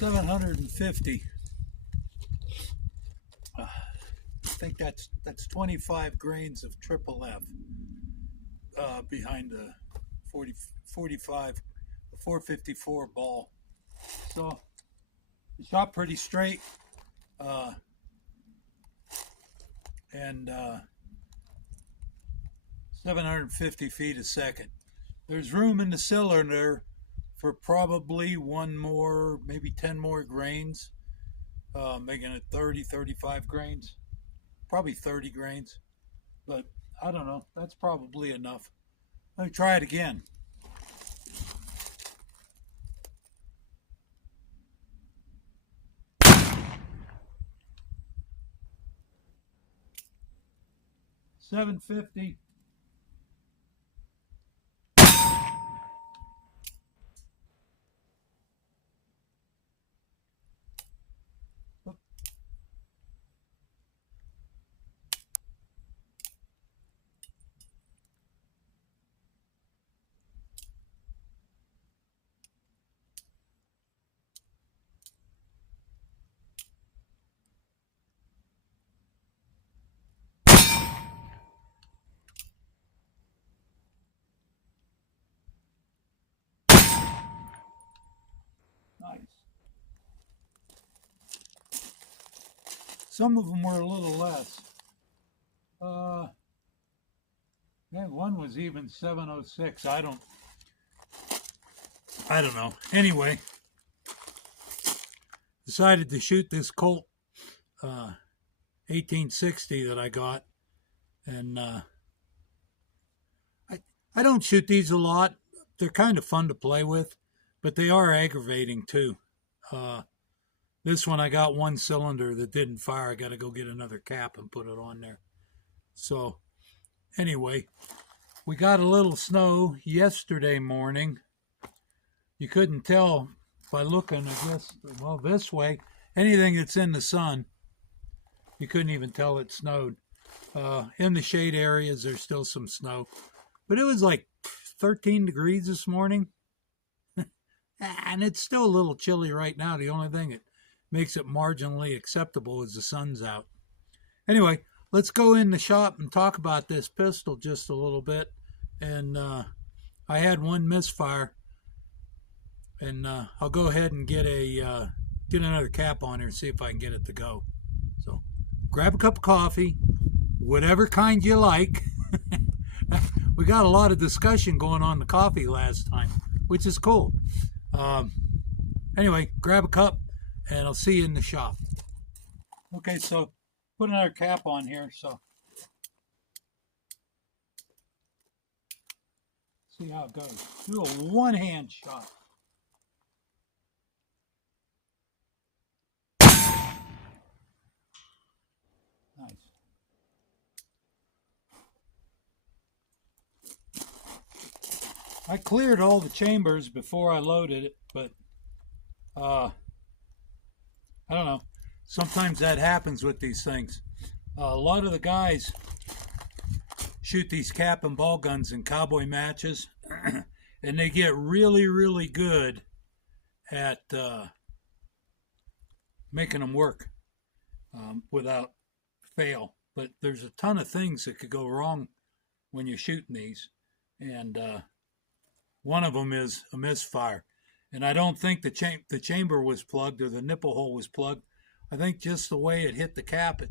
750. I think that's 25 grains of triple F behind the 45, the 454 ball. So it shot pretty straight, and 750 feet a second. There's room in the cylinder for probably one more, maybe 10 more grains, making it 30, 35 grains, probably 30 grains, but I don't know, that's probably enough. Let me try it again. $750. Nice. Some of them were a little less. Yeah, one was even 706. I don't know. Anyway, decided to shoot this Colt 1860 that I got, and I don't shoot these a lot. They're kind of fun to play with, but they are aggravating too. This one I got one cylinder that didn't fire. I got to go get another cap and put it on there. So anyway, we got a little snow yesterday morning. You couldn't tell by looking, I guess, well, this way. Anything that's in the sun, you couldn't even tell it snowed. In the shade areas, there's still some snow. But it was like 13 degrees this morning. And it's still a little chilly right now. The only thing that makes it marginally acceptable is the sun's out. Anyway, let's go in the shop and talk about this pistol just a little bit. And I had one misfire, and I'll go ahead and get another cap on here and see if I can get it to go. So grab a cup of coffee, whatever kind you like. We got a lot of discussion going on the coffee last time, which is cool. Anyway, grab a cup, and I'll see you in the shop. Okay, so put another cap on here, so see how it goes. Do a one-hand shot. Nice. I cleared all the chambers before I loaded it, but I don't know. Sometimes that happens with these things. A lot of the guys shoot these cap and ball guns in cowboy matches, and they get really, really good at making them work without fail. But there's a ton of things that could go wrong when you're shooting these, and one of them is a misfire. And I don't think the chamber was plugged or the nipple hole was plugged. I think just the way it hit the cap, the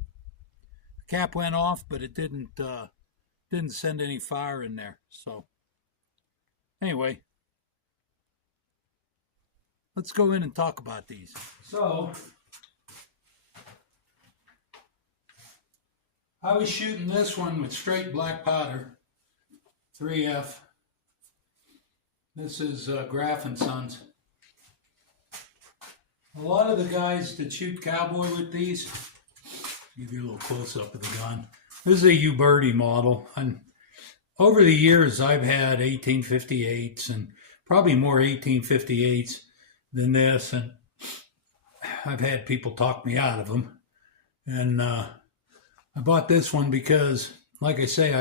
cap went off, but it didn't send any fire in there. So anyway, let's go in and talk about these. So I was shooting this one with straight black powder, 3F. This is Graff & Sons. A lot of the guys that shoot cowboy with these, give you a little close-up of the gun. This is a Uberti model. And over the years, I've had 1858s and probably more 1858s than this. And I've had people talk me out of them. And I bought this one because, like I say,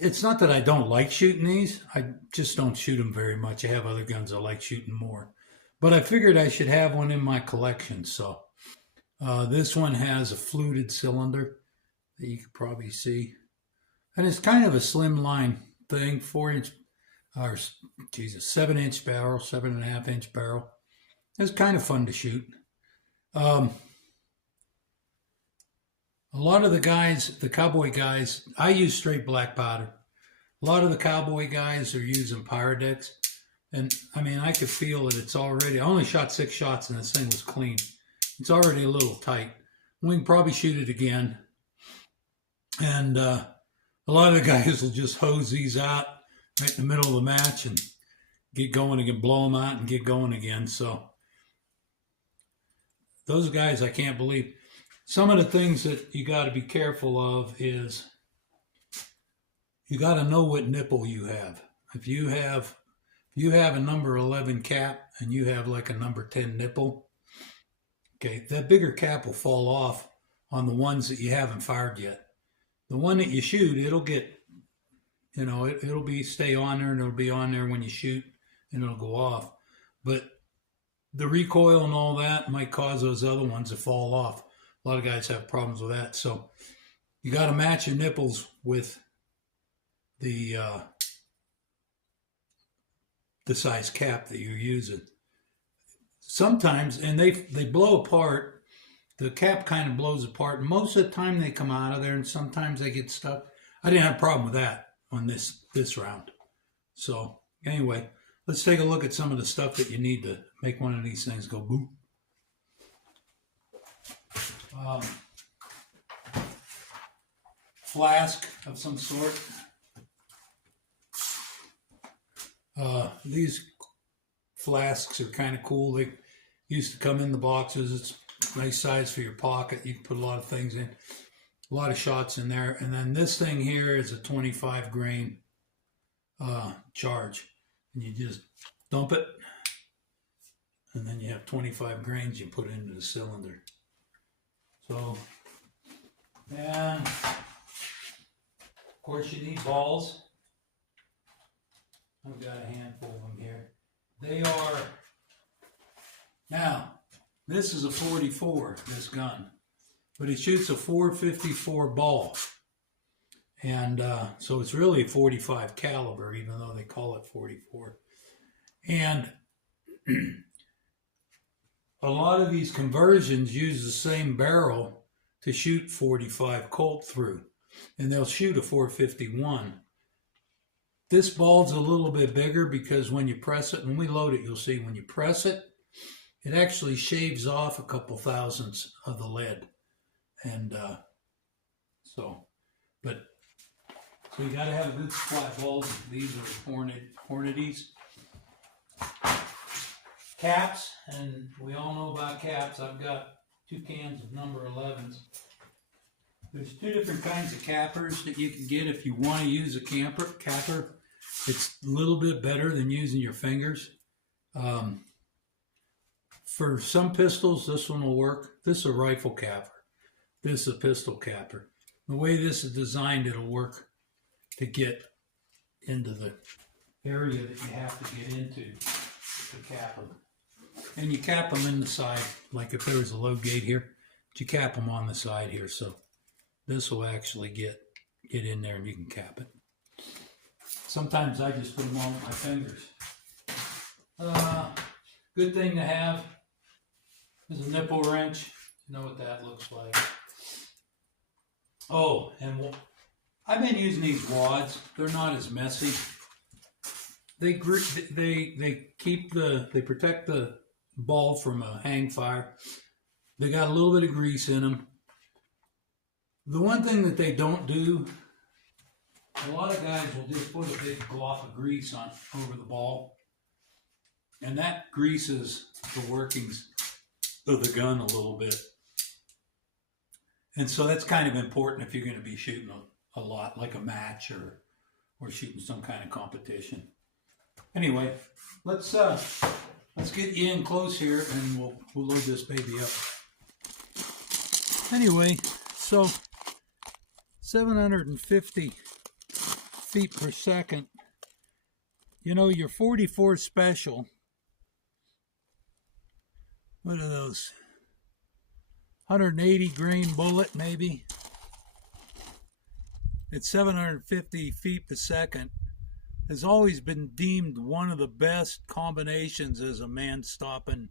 it's not that I don't like shooting these. I just don't shoot them very much. I have other guns I like shooting more. But I figured I should have one in my collection. So this one has a fluted cylinder that you can probably see. And it's kind of a slimline thing, 4-inch, or Jesus, 7-inch barrel, 7.5-inch barrel. It's kind of fun to shoot. A lot of the guys, the cowboy guys, I use straight black powder. A lot of the cowboy guys are using Pyrodex. And I mean, I could feel it. It's already, I only shot 6 shots and this thing was clean. It's already a little tight. We can probably shoot it again. And a lot of the guys will just hose these out right in the middle of the match and get going again, blow them out and get going again. So those guys, I can't believe. Some of the things that you got to be careful of is you got to know what nipple you have. If you have a number 11 cap and you have like a number 10 nipple, okay, that bigger cap will fall off on the ones that you haven't fired yet. The one that you shoot, it'll get, you know, it'll be stay on there and it'll be on there when you shoot and it'll go off. But the recoil and all that might cause those other ones to fall off. A lot of guys have problems with that. So you got to match your nipples with the size cap that you're using. Sometimes, and they blow apart. The cap kind of blows apart. Most of the time they come out of there, and sometimes they get stuck. I didn't have a problem with that on this round. So anyway, let's take a look at some of the stuff that you need to make one of these things go boom. Flask of some sort. These flasks are kind of cool. They used to come in the boxes. It's a nice size for your pocket. You can put a lot of things in, a lot of shots in there. And then this thing here is a 25 grain charge. And you just dump it. And then you have 25 grains you put into the cylinder. So, and of course you need balls. I've got a handful of them here. They are, now, this is a 44, this gun, but it shoots a 454 ball. And so it's really 45 caliber, even though they call it 44. And a lot of these conversions use the same barrel to shoot 45 Colt through, and they'll shoot a 451. This ball's a little bit bigger because when you press it, when we load it, you'll see when you press it, it actually shaves off a couple thousandths of the lead. And so you got to have a good supply of balls. These are Hornadies. Caps, and we all know about caps. I've got 2 cans of number 11s. There's 2 different kinds of cappers that you can get if you want to use a capper. It's a little bit better than using your fingers. For some pistols, this one will work. This is a rifle capper. This is a pistol capper. The way this is designed, it'll work to get into the area that you have to get into to cap them. And you cap them in the side, like if there was a load gate here, but you cap them on the side here, so this will actually get in there and you can cap it. Sometimes I just put them on with my fingers. Good thing to have is a nipple wrench. You know what that looks like. Oh, and I've been using these wads. They're not as messy. They protect the ball from a hang fire. They got a little bit of grease in them. The one thing that they don't do, a lot of guys will just put a big glob of grease on over the ball, and that greases the workings of the gun a little bit. And so that's kind of important if you're going to be shooting a lot, like a match or shooting some kind of competition. Anyway, let's get you in close here and we'll load this baby up. Anyway, so 750 feet per second. You know, your 44 special What are those? 180 grain bullet, maybe. At 750 feet per second, has always been deemed one of the best combinations as a man-stopping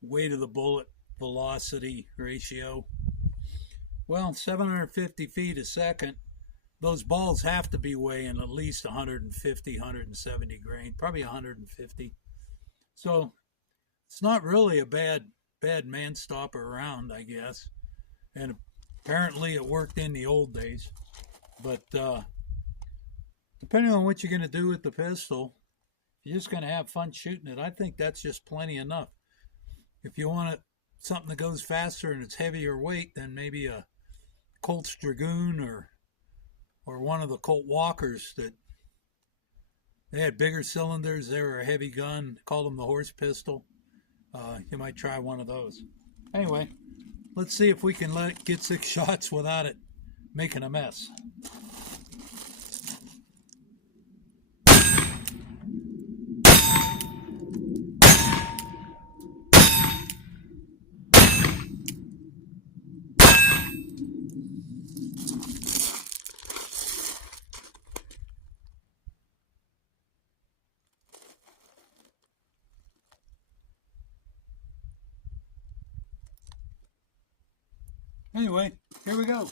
weight of the bullet velocity ratio. Well, 750 feet a second, those balls have to be weighing at least 150, 170 grain, probably 150. So it's not really a bad man stopper round, I guess. And apparently it worked in the old days. But depending on what you're going to do with the pistol, if you're just going to have fun shooting it, I think that's just plenty enough. If you want something that goes faster and it's heavier weight, then maybe a Colt Dragoon or one of the Colt Walkers that they had bigger cylinders. They were a heavy gun. Called them the horse pistol. You might try one of those. Anyway, let's see if we can get 6 shots without it making a mess. Anyway, here we go.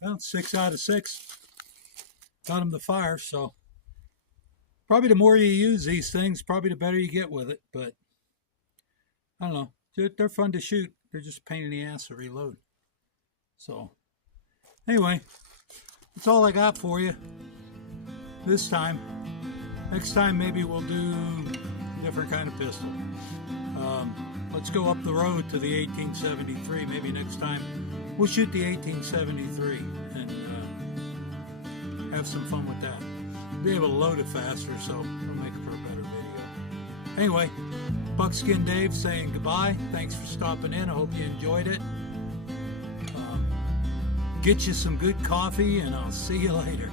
Well, 6 out of 6 got them to fire, so probably the more you use these things, probably the better you get with it, but I don't know. They're fun to shoot. They're just a pain in the ass to reload. So, anyway, that's all I got for you this time. Next time, maybe we'll do a different kind of pistol. Let's go up the road to the 1873. Maybe next time we'll shoot the 1873 and have some fun with that. Be able to load it faster, so it'll make for a better video. Anyway, Buckskin Dave saying goodbye. Thanks for stopping in. I hope you enjoyed it. Get you some good coffee, and I'll see you later.